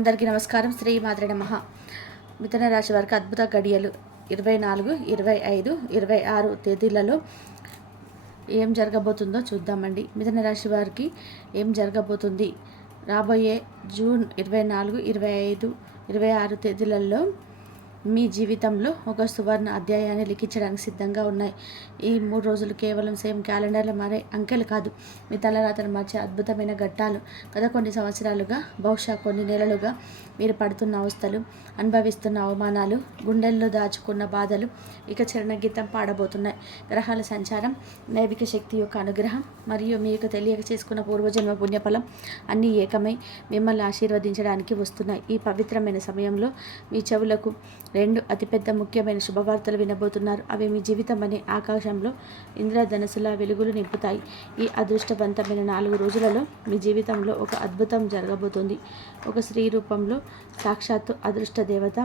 అందరికీ నమస్కారం. శ్రీ మాత్రే నమః. మిథున రాశి వారికి అద్భుత గడియలు 24, 25, 26 తేదీలలో ఏం జరగబోతుందో చూద్దామండి. మిథున రాశి వారికి ఏం జరగబోతుంది రాబోయే జూన్ 24, 25, 26 తేదీలలో మీ జీవితంలో ఒక సువర్ణ అధ్యాయాన్ని లిఖించడానికి సిద్ధంగా ఉన్నాయి. ఈ 3 రోజులు కేవలం సేమ్ క్యాలెండర్లో మారే అంకెలు కాదు, మీ తలరాతను మార్చే అద్భుతమైన ఘట్టాలు. గత కొన్ని సంవత్సరాలుగా, బహుశా కొన్ని నెలలుగా మీరు పడుతున్న అవస్థలు, అనుభవిస్తున్న అవమానాలు, గుండెల్లో దాచుకున్న బాధలు ఇక చరణగీతం పాడబోతున్నాయి. గ్రహాల సంచారం, నైవిక శక్తి యొక్క అనుగ్రహం మరియు మీకు తెలియక చేసుకున్న పూర్వజన్మ పుణ్యఫలం అన్నీ ఏకమై మిమ్మల్ని ఆశీర్వదించడానికి వస్తున్నాయి. ఈ పవిత్రమైన సమయంలో మీ చెవులకు 2 అతిపెద్ద ముఖ్యమైన శుభవార్తలు వినబోతున్నారు. అవి మీ జీవితం అనే ఆకాశంలో ఇంద్రధనుసులా వెలుగులు నింపుతాయి. ఈ అదృష్టవంతమైన 4 రోజులలో మీ జీవితంలో ఒక అద్భుతం జరగబోతుంది. ఒక స్త్రీ రూపంలో సాక్షాత్తు అదృష్ట దేవత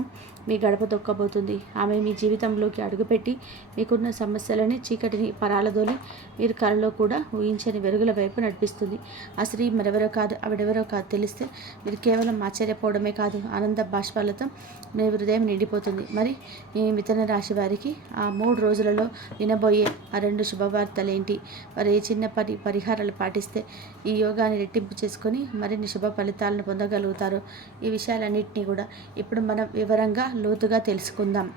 మీ గడప తొక్కబోతుంది. ఆమె మీ జీవితంలోకి అడుగుపెట్టి మీకున్న సమస్యలని, చీకటిని పరాలదోలి మీరు కలలో కూడా ఊహించని వెలుగుల వైపు నడిపిస్తుంది. ఆ స్త్రీ మరెవరో కాదు, ఆవిడెవరో కాదు తెలిస్తే మీరు కేవలం ఆశ్చర్యపోవడమే కాదు, ఆనంద బాష్పాలతో మీ హృదయం నిండిపోతుంది. మరి ఈ మిథున రాశి వారికి ఆ 3 రోజులలో వినబోయే ఆ 2 శుభవార్తలేంటి? వారు ఏ చిన్న పరిహారాలు పాటిస్తే ఈ యోగాన్ని రెట్టింపు చేసుకొని మరిన్ని శుభ ఫలితాలను పొందగలుగుతారు? ఈ విషయాలన్నింటినీ కూడా ఇప్పుడు మనం వివరంగా లోతుగా తెలుసుకుందాం.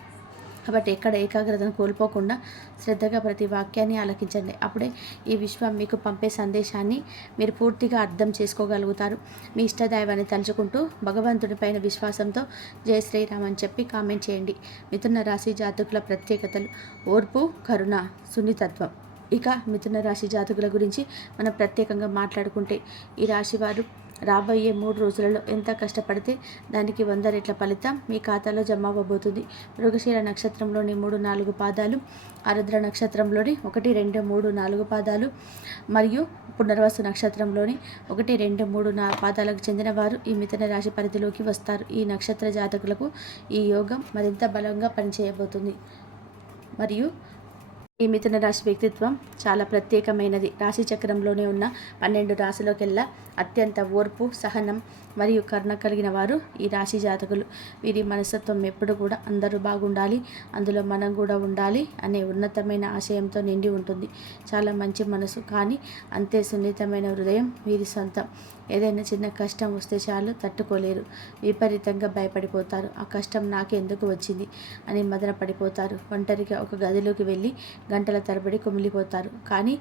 కాబట్టి ఎక్కడ ఏకాగ్రతను కోల్పోకుండా శ్రద్ధగా ప్రతి వాక్యాన్ని ఆలకించండి. అప్పుడే ఈ విశ్వం మీకు పంపే సందేశాన్ని మీరు పూర్తిగా అర్థం చేసుకోగలుగుతారు. మీ ఇష్టదైవాన్ని తలుచుకుంటూ భగవంతుడిపైన విశ్వాసంతో జై శ్రీరామ్ అని చెప్పి కామెంట్ చేయండి. మిథున రాశి జాతకుల ప్రత్యేకతలు: ఓర్పు, కరుణ, సున్నితత్వం. ఇక మిథున రాశి జాతకుల గురించి మనం ప్రత్యేకంగా మాట్లాడుకుంటే, ఈ రాశివారు రాబోయే 3 రోజులలో ఎంత కష్టపడితే దానికి 100 రెట్ల ఫలితం మీ ఖాతాలో జమ అవ్వబోతుంది. మృగశిర నక్షత్రంలోని 3, 4 పాదాలు, ఆరుద్ర నక్షత్రంలోని 1, 2, 3, 4 పాదాలు మరియు పునర్వసు నక్షత్రంలోని 1, 2, 3, 4 పాదాలకు చెందిన వారు ఈ మిథున రాశి పరిధిలోకి వస్తారు. ఈ నక్షత్ర జాతకులకు ఈ యోగం మరింత బలంగా పనిచేయబోతుంది. మరియు ఈ మిథున రాశి వ్యక్తిత్వం చాలా ప్రత్యేకమైనది. రాశి చక్రంలోనే ఉన్న 12 రాశులకెల్లా అత్యంత ఓర్పు, సహనం మరియు కరుణ కలిగిన వారు ఈ రాశి జాతకులు. వీరి మనస్తత్వం ఎప్పుడు కూడా అందరూ బాగుండాలి, అందులో మనం కూడా ఉండాలి అనే ఉన్నతమైన ఆశయంతో నిండి ఉంటుంది. చాలా మంచి మనసు, కానీ అంతే సున్నితమైన హృదయం వీరి సొంతం. ఏదైనా చిన్న కష్టం వస్తే చాలు తట్టుకోలేరు, విపరీతంగా భయపడిపోతారు. ఆ కష్టం నాకెందుకు వచ్చింది అని మదన పడిపోతారు. ఒంటరిగా ఒక గదిలోకి వెళ్ళి గంటల తరబడి కుమిలిపోతారు. కానీ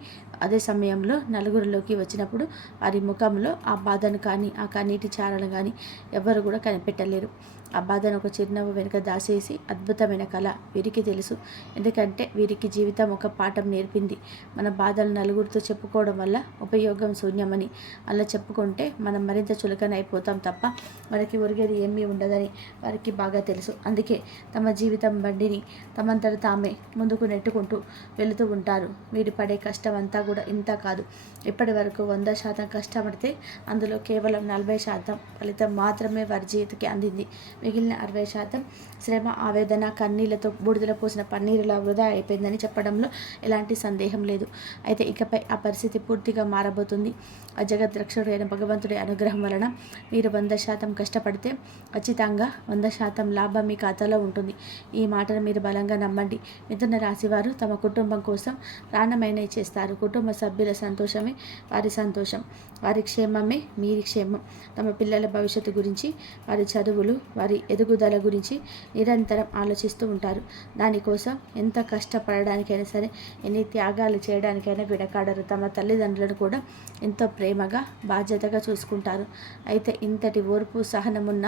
అదే సమయంలో నలుగురిలోకి వచ్చినప్పుడు వారి ముఖంలో ఆ బాధను కానీ, ఆ కన్నీటి చారలు కానీ ఎవరు కూడా కనిపెట్టలేరు. ఆ బాధను ఒక చిరునవ్వు వెనుక దాసేసి అద్భుతమైన కళ వీరికి తెలుసు. ఎందుకంటే వీరికి జీవితం ఒక పాఠం నేర్పింది. మన బాధలు నలుగురితో చెప్పుకోవడం వల్ల ఉపయోగం శూన్యమని. అలా చెప్పుకుంటే మనం మరింత చులకన అయిపోతాం తప్ప మనకి ఒరిగేది ఏమీ ఉండదని వారికి బాగా తెలుసు. అందుకే తమ జీవితం బండిని తమంతట తామే ముందుకు నెట్టుకుంటూ వెళుతూ ఉంటారు. వీరు పడే కష్టం అంతా కూడా ఇంత కాదు. ఇప్పటి వరకు 100% కష్టపడితే అందులో కేవలం 40% ఫలితం మాత్రమే వారి జీవితకి అందింది. మిగిలిన 60% శ్రమ, ఆవేదన, కన్నీళ్లతో బూడిదలో పోసిన పన్నీరులా వృధా అయిపోయిందని చెప్పడంలో ఎలాంటి సందేహం లేదు. అయితే ఇకపై ఆ పరిస్థితి పూర్తిగా మారబోతుంది. ఆ జగద్రక్షకుడు అయిన భగవంతుడి అనుగ్రహం వలన మీరు 100% కష్టపడితే ఖచ్చితంగా 100% లాభం మీ ఖాతాలో ఉంటుంది. ఈ మాటను మీరు బలంగా నమ్మండి. మిథున రాశి వారు తమ కుటుంబం కోసం ప్రాణమైన చేస్తారు. కుటుంబ సభ్యుల సంతోషమే వారి సంతోషం, వారి క్షేమమే మీరి క్షేమం. తమ పిల్లల భవిష్యత్తు గురించి, వారి చదువులు, వారి ఎదుగుదల గురించి నిరంతరం ఆలోచిస్తూ ఉంటారు. దానికోసం ఎంత కష్టపడడానికైనా సరే, ఎన్ని త్యాగాలు చేయడానికైనా వెనకాడరు. తమ తల్లిదండ్రులను కూడా ఎంతో ప్రేమగా, బాధ్యతగా చూసుకుంటారు. అయితే ఇంతటి ఓర్పు, సహనమున్న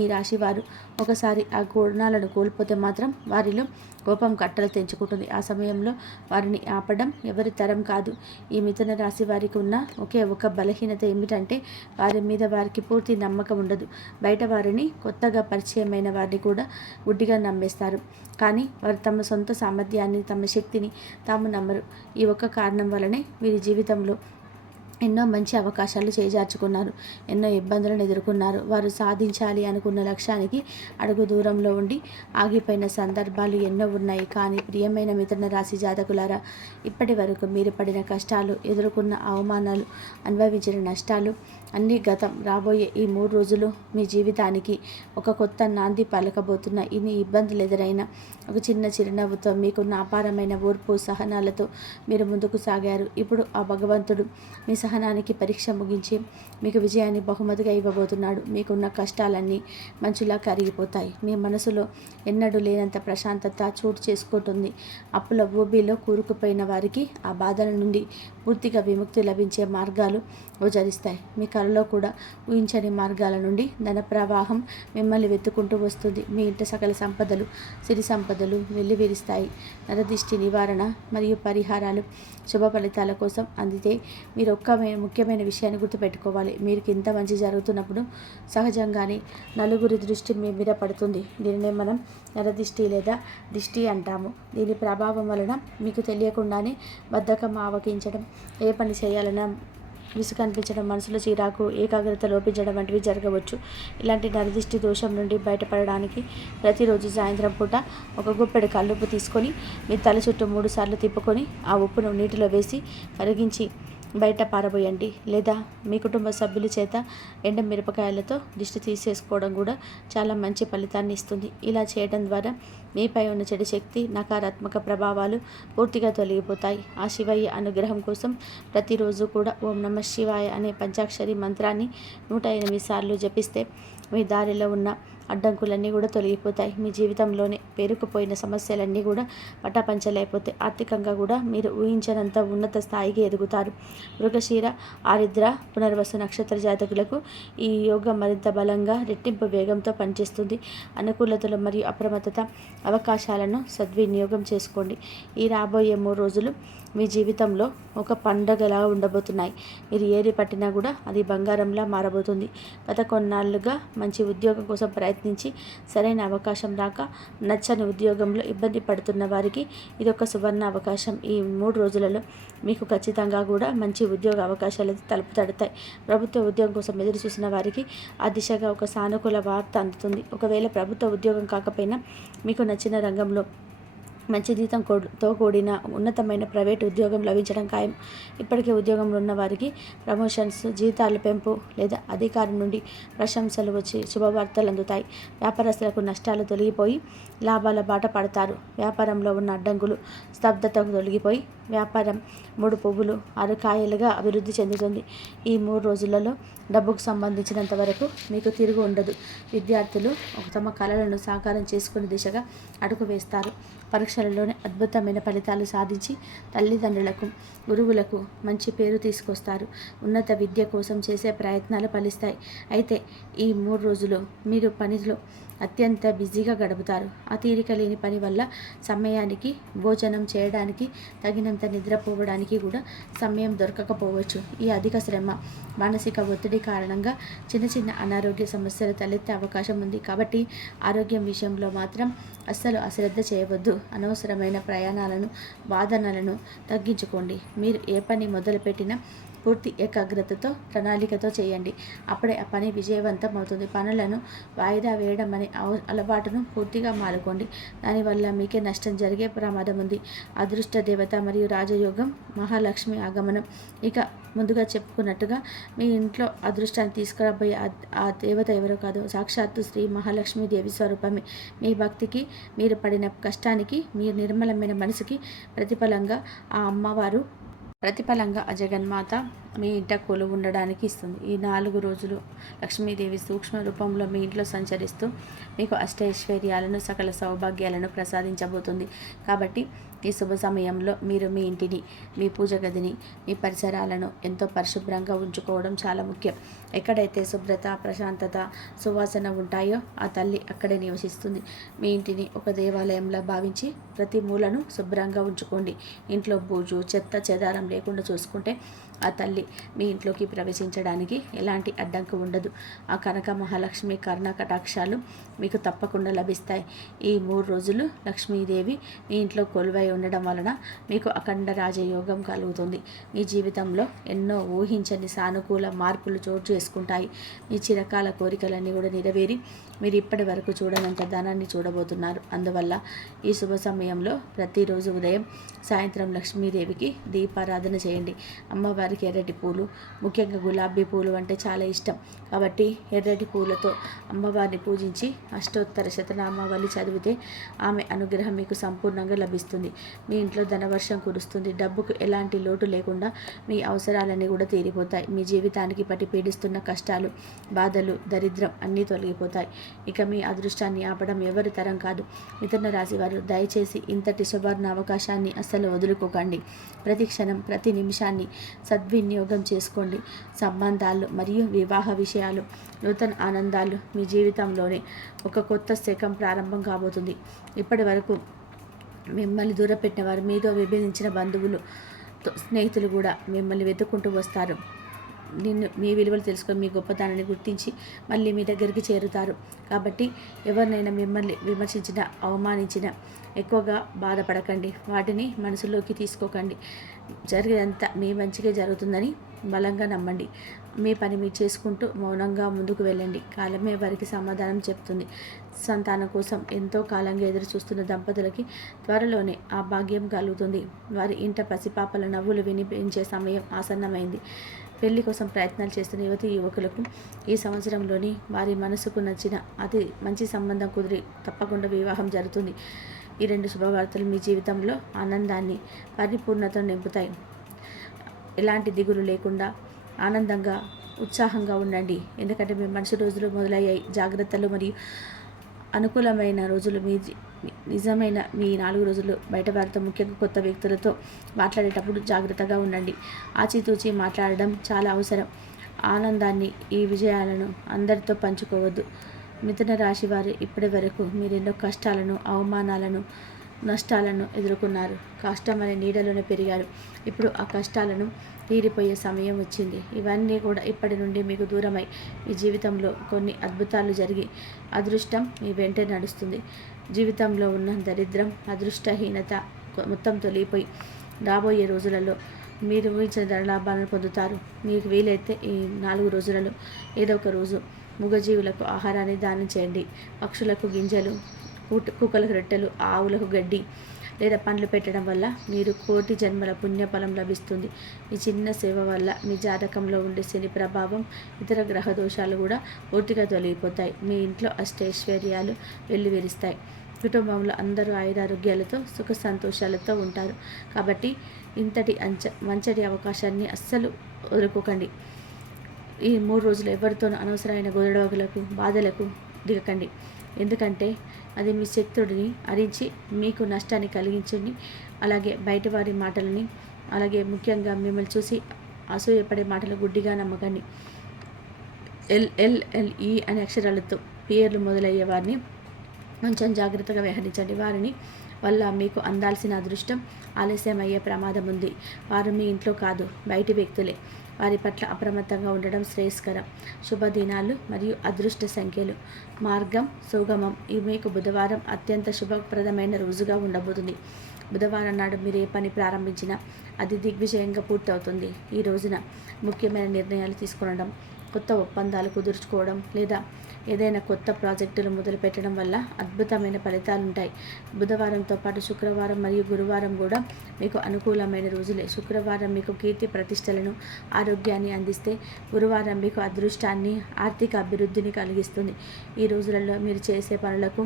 ఈ రాశివారు ఒకసారి ఆ గుణాలను కోల్పోతే మాత్రం వారిలో కోపం కట్టలు తెంచుకుంటుంది. ఆ సమయంలో వారిని ఆపడం ఎవరి తరం కాదు. ఈ మిథున రాశి వారికి ఉన్న ఒకే ఒక బలహీనత ఏమిటంటే వారి మీద వారికి పూర్తి నమ్మకం ఉండదు. బయట వారిని, కొత్తగా పరిచయమైన వారిని కూడా గుడ్డిగా నమ్మేస్తారు. కానీ వారు తమ సొంత సామర్థ్యాన్ని, తమ శక్తిని తాము నమ్మరు. ఈ ఒక్క కారణం వల్లనే వీరి జీవితంలో ఎన్నో మంచి అవకాశాలు చేజార్చుకున్నారు. ఎన్నో ఇబ్బందులను ఎదుర్కొన్నారు. వారు సాధించాలి అనుకున్న లక్ష్యానికి అడుగు దూరంలో ఉండి ఆగిపోయిన సందర్భాలు ఎన్నో ఉన్నాయి. కానీ ప్రియమైన మిథున రాశి జాతకులారా, ఇప్పటి వరకు మీరు పడిన కష్టాలు, ఎదుర్కొన్న అవమానాలు, అనుభవించిన నష్టాలు అన్నీ గతం. రాబోయే ఈ 3 రోజులు మీ జీవితానికి ఒక కొత్త నాంది పలకబోతున్న ఇన్ని ఇబ్బందులు ఎదురైన ఒక చిన్న చిరునవ్వుతో, మీకున్న అపారమైన ఓర్పు సహనాలతో మీరు ముందుకు సాగారు. ఇప్పుడు ఆ భగవంతుడు మీ సహనానికి పరీక్ష ముగించి మీకు విజయాన్ని బహుమతిగా ఇవ్వబోతున్నాడు. మీకున్న కష్టాలన్నీ మంచులా కరిగిపోతాయి. మీ మనసులో ఎన్నడూ లేనంత ప్రశాంతత చోటు చేసుకుంటుంది. అప్పుల ఊబిలో కూరుకుపోయిన వారికి ఆ బాధల నుండి పూర్తిగా విముక్తి లభించే మార్గాలు గోచరిస్తాయి. మీ కలలో కూడా ఊహించని మార్గాల నుండి ధన ప్రవాహం మిమ్మల్ని వెతుకుంటూ వస్తుంది. మీ ఇంట సకల సంపదలు, సిరి సంపదలు వెల్లివిరుస్తాయి. నరదిష్టి నివారణ మరియు పరిహారాలు శుభ ఫలితాల కోసం అందితే మీరు ఒక్క ముఖ్యమైన విషయాన్ని గుర్తుపెట్టుకోవాలి. మీకు ఇంత మంచి జరుగుతున్నప్పుడు సహజంగానే నలుగురి దృష్టి మీ మీద పడుతుంది. దీనినే మనం నరదిష్టి లేదా దిష్టి అంటాము. దీని ప్రభావం వలన మీకు తెలియకుండానే బద్ధకం ఆవకించడం, ఏ పని చేయాలన్నా విసుగు అనిపించడం, మనసులో చిరాకు, ఏకాగ్రత లోపించడం వంటివి జరగవచ్చు. ఇలాంటి నరదిష్టి దోషం నుండి బయటపడడానికి ప్రతిరోజు సాయంత్రం పూట ఒక గుప్పెడు కల్లుప్పు తీసుకొని మీ తల చుట్టూ 3 సార్లు తిప్పుకొని ఆ ఉప్పును నీటిలో వేసి కరిగించి బయట పారబోయండి. లేదా మీ కుటుంబ సభ్యుల చేత ఎండమిరపకాయలతో దిష్టి తీసేసుకోవడం కూడా చాలా మంచి ఫలితాన్ని ఇస్తుంది. ఇలా చేయడం ద్వారా మీపై ఉన్న చెడు శక్తి, నకారాత్మక ప్రభావాలు పూర్తిగా తొలగిపోతాయి. ఆ శివయ్య అనుగ్రహం కోసం ప్రతిరోజు కూడా ఓం నమః శివాయ అనే పంచాక్షరి మంత్రాన్ని 108 సార్లు జపిస్తే మీ దారిలో ఉన్న అడ్డంకులన్నీ కూడా తొలగిపోతాయి. మీ జీవితంలోనే పేరుకుపోయిన సమస్యలన్నీ కూడా పటాపంచలైపోతాయి. ఆర్థికంగా కూడా మీరు ఊహించనంత ఉన్నత స్థాయికి ఎదుగుతారు. మృగశిర, ఆరిద్ర, పునర్వసు నక్షత్ర జాతకులకు ఈ యోగం మరింత బలంగా, రెట్టింపు వేగంతో పనిచేస్తుంది. అనుకూలతలు మరియు అప్రమత్తత అవకాశాలను సద్వినియోగం చేసుకోండి. ఈ రాబోయే 3 రోజులు మీ జీవితంలో ఒక పండగలా ఉండబోతున్నాయి. మీరు ఏది పట్టినా కూడా అది బంగారంలా మారబోతుంది. గత కొన్నాళ్ళుగా మంచి ఉద్యోగం కోసం ప్రయత్నించి సరైన అవకాశం రాక నచ్చని ఉద్యోగంలో ఇబ్బంది పడుతున్న వారికి ఇదొక సువర్ణ అవకాశం. ఈ 3 రోజులలో మీకు ఖచ్చితంగా కూడా మంచి ఉద్యోగ అవకాశాలు తలుపు తడతాయి. ప్రభుత్వ ఉద్యోగం కోసం ఎదురు చూసిన వారికి ఆ దిశగా ఒక సానుకూల వార్త అందుతుంది. ఒకవేళ ప్రభుత్వ ఉద్యోగం కాకపోయినా మీకు నచ్చిన రంగంలో మంచి జీతంతో కూడిన ఉన్నతమైన ప్రైవేట్ ఉద్యోగం లభించడం ఖాయం. ఇప్పటికే ఉద్యోగంలో ఉన్న వారికి ప్రమోషన్స్, జీతాల పెంపు లేదా అధికారి నుండి ప్రశంసలు వచ్చి శుభవార్తలు అందుతాయి. వ్యాపారస్తులకు నష్టాలు తొలగిపోయి లాభాల బాట పడతారు. వ్యాపారంలో ఉన్న అడ్డంకులు, స్తబ్దతకు తొలగిపోయి వ్యాపారం 3 పువ్వులు 6 కాయలుగా అభివృద్ధి చెందుతుంది. ఈ 3 రోజులలో డబ్బుకు సంబంధించినంత వరకు మీకు తిరుగు ఉండదు. విద్యార్థులు తమ కళలను సాకారం చేసుకునే దిశగా అడుగు వేస్తారు. పరీక్షలలోనే అద్భుతమైన ఫలితాలు సాధించి తల్లిదండ్రులకు, గురువులకు మంచి పేరు తీసుకొస్తారు. ఉన్నత విద్య కోసం చేసే ప్రయత్నాలు ఫలిస్తాయి. అయితే ఈ 3 రోజులు మీరు పనిలో అత్యంత బిజీగా గడుపుతారు. ఆ తీరిక లేని పని వల్ల సమయానికి భోజనం చేయడానికి, తగినంత నిద్రపోవడానికి కూడా సమయం దొరకకపోవచ్చు. ఈ అధిక శ్రమ, మానసిక ఒత్తిడి కారణంగా చిన్న చిన్న అనారోగ్య సమస్యలు తలెత్తే అవకాశం ఉంది. కాబట్టి ఆరోగ్యం విషయంలో మాత్రం అస్సలు అశ్రద్ధ చేయవద్దు. అనవసరమైన ప్రయాణాలను, వాదనలను తగ్గించుకోండి. మీరు ఏ పని మొదలుపెట్టినా పూర్తి ఏకాగ్రతతో, ప్రణాళికతో చేయండి. అప్పుడే ఆ పని విజయవంతం అవుతుంది. పనులను వాయిదా వేయడం అనే అలవాటును పూర్తిగా మానుకోండి. దానివల్ల మీకే నష్టం జరిగే ప్రమాదం ఉంది. అదృష్ట దేవత మరియు రాజయోగం, మహాలక్ష్మి ఆగమనం. ఇక ముందుగా చెప్పుకున్నట్టుగా మీ ఇంట్లో అదృష్టాన్ని తీసుకురాబోయే ఆ దేవత ఎవరో కాదు, సాక్షాత్తు శ్రీ మహాలక్ష్మి దేవి స్వరూపమే. మీ భక్తికి, మీరు పడిన కష్టానికి, మీ నిర్మలమైన మనసుకి ప్రతిఫలంగా ఆ అమ్మవారు, ప్రతిఫలంగా ఆ జగన్మాత మీ ఇంట కొలువు ఉండడానికి ఇస్తుంది. ఈ 4 రోజులు లక్ష్మీదేవి సూక్ష్మ రూపంలో మీ ఇంట్లో సంచరిస్తూ మీకు అష్టైశ్వర్యాలను, సకల సౌభాగ్యాలను ప్రసాదించబోతుంది. కాబట్టి ఈ శుభ సమయంలో మీరు మీ ఇంటిని, మీ పూజ గదిని, మీ పరిసరాలను ఎంతో పరిశుభ్రంగా ఉంచుకోవడం చాలా ముఖ్యం. ఎక్కడైతే శుభ్రత, ప్రశాంతత, సువాసన ఉంటాయో ఆ తల్లి అక్కడే నివసిస్తుంది. మీ ఇంటిని ఒక దేవాలయంలా భావించి ప్రతి మూలను శుభ్రంగా ఉంచుకోండి. ఇంట్లో బూజు, చెత్త, చెదారం లేకుండా చూసుకుంటే ఆ తల్లి మీ ఇంట్లోకి ప్రవేశించడానికి ఎలాంటి అడ్డంకి ఉండదు. ఆ కనక మహాలక్ష్మి కరుణ కటాక్షాలు మీకు తప్పకుండా లభిస్తాయి. ఈ 3 రోజులు లక్ష్మీదేవి మీ ఇంట్లో కొలువై ఉండడం వలన మీకు అఖండ రాజయోగం కలుగుతుంది. మీ జీవితంలో ఎన్నో ఊహించని సానుకూల మార్పులు చోటు చేసుకుంటాయి. మీ చిరకాల కోరికలన్నీ కూడా నెరవేరి మీరు ఇప్పటి వరకు చూడనంత ధనాన్ని చూడబోతున్నారు. అందువల్ల ఈ శుభ సమయంలో ప్రతిరోజు ఉదయం సాయంత్రం లక్ష్మీదేవికి దీపారాధన చేయండి. అమ్మవారికి ఎర్రటి పూలు, ముఖ్యంగా గులాబీ పూలు అంటే చాలా ఇష్టం కాబట్టి ఎర్రటి పూలతో అమ్మవారిని పూజించి అష్టోత్తర శతనామావళి చదివితే ఆమె అనుగ్రహం మీకు సంపూర్ణంగా లభిస్తుంది. మీ ఇంట్లో ధనవర్షం కురుస్తుంది. డబ్బుకు ఎలాంటి లోటు లేకుండా మీ అవసరాలన్నీ కూడా తీరిపోతాయి. మీ జీవితానికి పట్టి పీడిస్తున్న కష్టాలు, బాధలు, దరిద్రం అన్నీ తొలగిపోతాయి. ఇక మీ అదృష్టాన్ని ఆపడం ఎవరి తరం కాదు. మిథున రాశి వారు దయచేసి ఇంతటి సువర్ణ అవకాశాన్ని అస్సలు వదులుకోకండి. ప్రతి క్షణం, ప్రతి నిమిషాన్ని సద్వినియోగం చేసుకోండి. సంబంధాలు మరియు వివాహ విషయాలు, నూతన ఆనందాలు మీ జీవితంలోనే ఒక కొత్త శకం ప్రారంభం కాబోతుంది. ఇప్పటి వరకు మిమ్మల్ని దూరపెట్టిన వారు, మీతో విభేదించిన బంధువులు, స్నేహితులు కూడా మిమ్మల్ని వెతుక్కుంటూ వస్తారు. మీ విలువలు తెలుసుకొని మీ గొప్పతనాన్ని గుర్తించి మళ్ళీ మీ దగ్గరికి చేరుతారు. కాబట్టి ఎవరినైనా మిమ్మల్ని విమర్శించినా, అవమానించినా ఎక్కువగా బాధపడకండి. వాటిని మనసులోకి తీసుకోకండి. జరిగేదంతా మీ మంచిగా జరుగుతుందని బలంగా నమ్మండి. మీ పని మీరు చేసుకుంటూ మౌనంగా ముందుకు వెళ్ళండి. కాలమే వారికి సమాధానం చెప్తుంది. సంతానం కోసం ఎంతో కాలంగా ఎదురు చూస్తున్న దంపతులకి త్వరలోనే ఆ భాగ్యం కలుగుతుంది. వారి ఇంట పసిపాపల నవ్వులు వినిపించే సమయం ఆసన్నమైంది. పెళ్లి కోసం ప్రయత్నాలు చేస్తున్న యువకులకు ఈ సంవత్సరంలోని వారి మనసుకు నచ్చిన అతి మంచి సంబంధం కుదిరి తప్పకుండా వివాహం జరుగుతుంది. ఈ 2 శుభవార్తలు మీ జీవితంలో ఆనందాన్ని, పరిపూర్ణతను నింపుతాయి. ఎలాంటి దిగులు లేకుండా ఆనందంగా, ఉత్సాహంగా ఉండండి. ఎందుకంటే మీ మంచి రోజులు మొదలయ్యాయి. జాగ్రత్తలు మరియు అనుకూలమైన రోజులు నిజమైన మీ 4 రోజులు బయట వారితో, ముఖ్యంగా కొత్త వ్యక్తులతో మాట్లాడేటప్పుడు జాగ్రత్తగా ఉండండి. ఆచితూచి మాట్లాడడం చాలా అవసరం. ఆనందాన్ని, ఈ విజయాలను అందరితో పంచుకోవద్దు. మిథున రాశి వారు ఇప్పటి వరకు మీరెన్నో కష్టాలను, అవమానాలను, నష్టాలను ఎదుర్కొన్నారు. కష్టం అనే నీడలోనే పెరిగారు. ఇప్పుడు ఆ కష్టాలను తీరిపోయే సమయం వచ్చింది. ఇవన్నీ కూడా ఇప్పటి నుండి మీకు దూరమై మీ జీవితంలో కొన్ని అద్భుతాలు జరిగి అదృష్టం మీ వెంటే నడుస్తుంది. జీవితంలో ఉన్న దరిద్రం, అదృష్టహీనత మొత్తం తొలగిపోయి రాబోయే రోజులలో మీరు ఊహించిన ధనలాభాలను పొందుతారు. మీకు వీలైతే ఈ 4 రోజులలో ఏదో ఒక రోజు మూగజీవులకు ఆహారాన్ని దానం చేయండి. పక్షులకు గింజలు, కుక్కలకు రొట్టెలు, ఆవులకు గడ్డి లేదా పండ్లు పెట్టడం వల్ల మీరు కోటి జన్మల పుణ్యఫలం లభిస్తుంది. ఈ చిన్న సేవ వల్ల మీ జాతకంలో ఉండే శని ప్రభావం, ఇతర గ్రహ దోషాలు కూడా పూర్తిగా తొలగిపోతాయి. మీ ఇంట్లో అష్టైశ్వర్యాలు వెల్లివిరుస్తాయి. కుటుంబంలో అందరూ ఆయురారోగ్యాలతో, సుఖ సంతోషాలతో ఉంటారు. కాబట్టి ఇంతటి మంచటి అవకాశాన్ని అస్సలు వదులుకోకండి. ఈ 3 రోజులు ఎవరితోనూ అనవసరమైన గొడవలకు, బాధలకు దిగకండి. ఎందుకంటే అది మీ శత్రుడిని అరించి మీకు నష్టాన్ని కలిగించండి. అలాగే బయటవారి మాటలని, అలాగే ముఖ్యంగా మిమ్మల్ని చూసి అసూయపడే మాటలు గుడ్డిగా నమ్మకండి. LLLE అనే అక్షరాలతో పేర్లు మొదలయ్యే వారిని కొంచెం జాగ్రత్తగా వ్యవహరించండి. వారిని వల్ల మీకు అందాల్సిన అదృష్టం ఆలస్యం అయ్యే ప్రమాదం ఉంది. వారు మీ ఇంట్లో కాదు, బయటి వ్యక్తులే. వారి పట్ల అప్రమత్తంగా ఉండడం శ్రేయస్కరం. శుభదినాలు మరియు అదృష్ట సంఖ్యలు. మార్గం సుగమం. ఇవి మీకు బుధవారం అత్యంత శుభప్రదమైన రోజుగా ఉండబోతుంది. బుధవారం నాడు మీరు ఏ పని ప్రారంభించినా అది దిగ్విజయంగా పూర్తవుతుంది. ఈ రోజున ముఖ్యమైన నిర్ణయాలు తీసుకొనడం, కొత్త ఒప్పందాలు కుదుర్చుకోవడం లేదా ఏదైనా కొత్త ప్రాజెక్టులు మొదలుపెట్టడం వల్ల అద్భుతమైన ఫలితాలు ఉంటాయి. బుధవారంతో పాటు శుక్రవారం మరియు గురువారం కూడా మీకు అనుకూలమైన రోజులే. శుక్రవారం మీకు కీర్తి ప్రతిష్టలను, ఆరోగ్యాన్ని అందిస్తే గురువారం మీకు అదృష్టాన్ని, ఆర్థిక అభివృద్ధిని కలిగిస్తుంది. ఈ రోజులలో మీరు చేసే పనులకు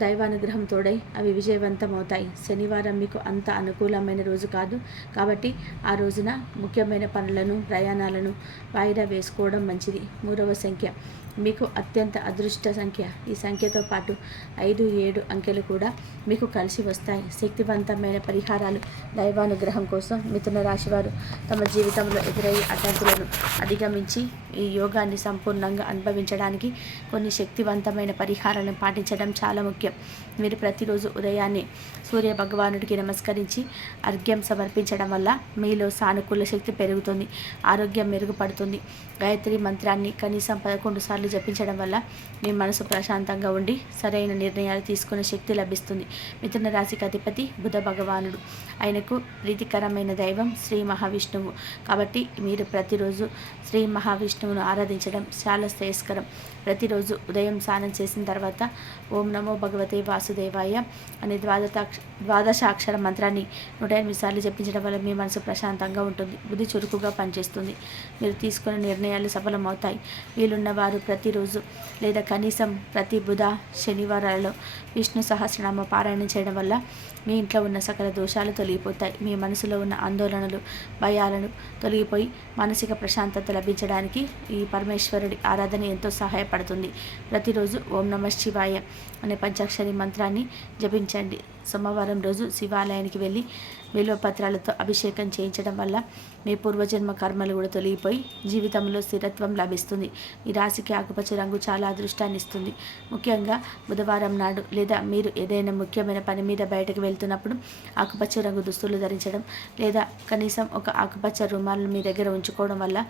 దైవానుగ్రహం తోడై అవి విజయవంతమవుతాయి. శనివారం మీకు అంత అనుకూలమైన రోజు కాదు కాబట్టి ఆ రోజున ముఖ్యమైన పనులను, ప్రయాణాలను వాయిదా వేసుకోవడం మంచిది. 3వ సంఖ్య మీకు అత్యంత అదృష్ట సంఖ్య. ఈ సంఖ్యతో పాటు 5, 7 అంకెలు కూడా మీకు కలిసి వస్తాయి. శక్తివంతమైన పరిహారాలు. దైవానుగ్రహం కోసం మిథున రాశి వారు తమ జీవితంలో ఎదురయ్యే అడ్డంకులను అధిగమించి ఈ యోగాన్ని సంపూర్ణంగా అనుభవించడానికి కొన్ని శక్తివంతమైన పరిహారాలను పాటించడం చాలా ముఖ్యం. మీరు ప్రతిరోజు ఉదయాన్నే సూర్య భగవానుడికి నమస్కరించి అర్ఘ్యం సమర్పించడం వల్ల మీలో సానుకూల శక్తి పెరుగుతుంది, ఆరోగ్యం మెరుగుపడుతుంది. గాయత్రి మంత్రాన్ని కనీసం 11 సార్లు జపించడం వల్ల మీ మనసు ప్రశాంతంగా ఉండి సరైన నిర్ణయాలు తీసుకునే శక్తి లభిస్తుంది. మిథున రాశికి అధిపతి బుధ భగవానుడు. ఆయనకు ప్రీతికరమైన దైవం శ్రీ మహావిష్ణువు. కాబట్టి మీరు ప్రతిరోజు శ్రీ మహావిష్ణువును ఆరాధించడం చాలా శ్రేయస్కరం. ప్రతిరోజు ఉదయం స్నానం చేసిన తర్వాత ఓం నమో భగవతే వాసుదేవాయ అనే ద్వాదశాక్షర మంత్రాన్ని 108 సార్లు జపించడం వల్ల మీ మనసు ప్రశాంతంగా ఉంటుంది, బుద్ధి చురుకుగా పనిచేస్తుంది, మీరు తీసుకునే నిర్ణయాలు సఫలమవుతాయి. వీలున్న వారు ప్రతిరోజు లేదా కనీసం ప్రతి బుధ శనివారాలలో విష్ణు సహస్రనామ పారాయణం చేయడం వల్ల మీ ఇంట్లో ఉన్న సకల దోషాలు తొలగిపోతాయి. మీ మనసులో ఉన్న ఆందోళనలు, భయాలను తొలగిపోయి మానసిక ప్రశాంతత లభించడానికి ఈ పరమేశ్వరుడి ఆరాధన ఎంతో సహాయపడుతుంది. ప్రతిరోజు ఓం నమః శివాయ అనే పంచాక్షరి మంత్రాన్ని జపించండి. సోమవారం రోజు శివాలయానికి వెళ్ళి బిల్వపత్రాలతో అభిషేకం చేయించడం వల్ల మీ పూర్వజన్మ కర్మలు కూడా తొలగిపోయి జీవితంలో స్థిరత్వం లభిస్తుంది. ఈ రాశికి ఆకుపచ్చ రంగు చాలా అదృష్టాన్ని ఇస్తుంది. ముఖ్యంగా బుధవారం నాడు లేదా మీరు ఏదైనా ముఖ్యమైన పని మీద బయటకు వెళ్తున్నప్పుడు ఆకుపచ్చ రంగు దుస్తులు ధరించడం లేదా కనీసం ఒక ఆకుపచ్చ రుమాలను మీ దగ్గర ఉంచుకోవడం వల్ల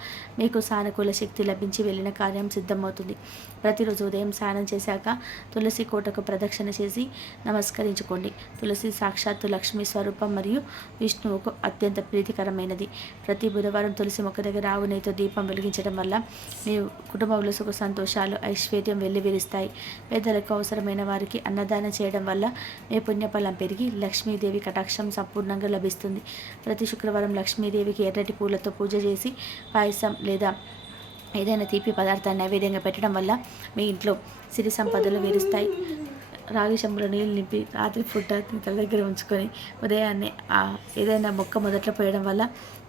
మీకు సానుకూల శక్తి లభించి వెళ్ళిన కార్యం సిద్ధమవుతుంది. ప్రతిరోజు ఉదయం స్నానం చేశాక తులసి కోటకు ప్రదక్షిణ చేసి నమస్కరించుకోండి. తులసి సాక్షాత్తు లక్ష్మీ స్వరూపం మరియు విష్ణువుకు అత్యంత ప్రీతికరమైనది. ప్రతి బుధవారం తులసి మొక్క దగ్గర ఆవు నెయ్యితో దీపం వెలిగించడం వల్ల మీ కుటుంబంలో సుఖ సంతోషాలు, ఐశ్వర్యం వెల్లివిరుస్తాయి. పేదలకు అవసరమైన వారికి అన్నదానం చేయడం వల్ల మీ పుణ్యఫలం పెరిగి లక్ష్మీదేవి కటాక్షం సంపూర్ణంగా లభిస్తుంది. ప్రతి శుక్రవారం లక్ష్మీదేవికి ఎర్రటి పూలతో పూజ చేసి పాయసం లేదా ఏదైనా తీపి పదార్థాన్ని నైవేద్యంగా పెట్టడం వల్ల మీ ఇంట్లో సిరి సంపదలు వీరుస్తాయి. రాగి చెంబులో నీళ్ళు నింపి రాత్రి పూట తల దగ్గర ఉంచుకొని ఉదయాన్నే ఏదైనా మొక్క మొదట్లో పోయడం వల్ల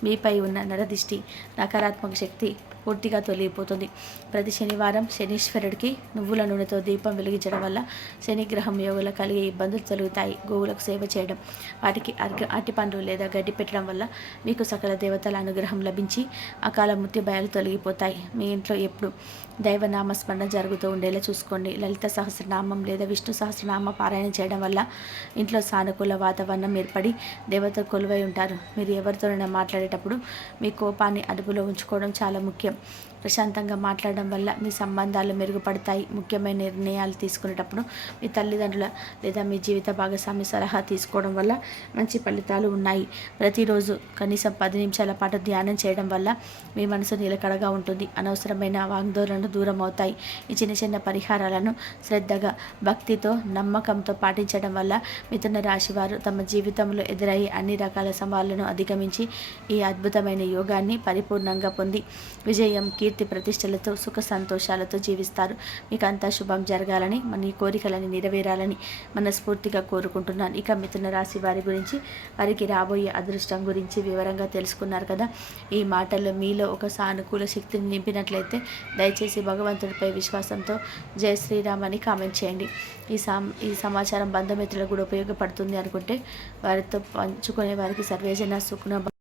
మీపై ఉన్న నరదిష్టి, నకారాత్మక శక్తి పూర్తిగా తొలగిపోతుంది. ప్రతి శనివారం శనీశ్వరుడికి నువ్వుల నూనెతో దీపం వెలిగించడం వల్ల శనిగ్రహం యోగుల కలిగే ఇబ్బందులు తొలగుతాయి. గోవులకు సేవ చేయడం, వాటికి అరటిపండ్లు లేదా గడ్డి పెట్టడం వల్ల మీకు సకల దేవతల అనుగ్రహం లభించి అకాల మృత్యు భయాలు తొలగిపోతాయి. మీ ఇంట్లో ఎప్పుడు దైవనామస్మరణ జరుగుతూ ఉండేలా చూసుకోండి. లలిత సహస్రనామం లేదా విష్ణు సహస్రనామ పారాయణ చేయడం వల్ల ఇంట్లో సానుకూల వాతావరణం ఏర్పడి దేవత కొలువై ఉంటారు. మీరు ఎవరితోనైనా మాట్లాడేటప్పుడు మీ కోపాన్ని అదుపులో ఉంచుకోవడం చాలా ముఖ్యం. ప్రశాంతంగా మాట్లాడడం వల్ల మీ సంబంధాలు మెరుగుపడతాయి. ముఖ్యమైన నిర్ణయాలు తీసుకునేటప్పుడు మీ తల్లిదండ్రుల లేదా మీ జీవిత భాగస్వామి సలహా తీసుకోవడం వల్ల మంచి ఫలితాలు ఉన్నాయి. ప్రతిరోజు కనీసం 10 నిమిషాల పాటు ధ్యానం చేయడం వల్ల మీ మనసు నిలకడగా ఉంటుంది. అనవసరమైన వాగ్దోళనలు దూరం అవుతాయి. ఈ చిన్న చిన్న పరిహారాలను శ్రద్ధగా, భక్తితో, నమ్మకంతో పాటించడం వల్ల మిథున రాశి వారు తమ జీవితంలో ఎదురయ్యే అన్ని రకాల సవాళ్లను అధిగమించి ఈ అద్భుతమైన యోగాన్ని పరిపూర్ణంగా పొంది విజయం, కీర్తి ప్రతిష్టలతో, సుఖ సంతోషాలతో జీవిస్తారు. మీకు అంతా శుభం జరగాలని, మన కోరికలని నెరవేరాలని మనస్ఫూర్తిగా కోరుకుంటున్నాను. ఇక మిథున రాశి వారి గురించి, వారికి రాబోయే అదృష్టం గురించి వివరంగా తెలుసుకున్నారు కదా. ఈ మాటల్లో మీలో ఒక సానుకూల శక్తిని నింపినట్లయితే దయచేసి భగవంతుడిపై విశ్వాసంతో జై శ్రీరామ్ అని కామెంట్ చేయండి. ఈ సమాచారం బంధుమిత్రులకు కూడా ఉపయోగపడుతుంది అనుకుంటే వారితో పంచుకునే వారికి సర్వేజన సుఖ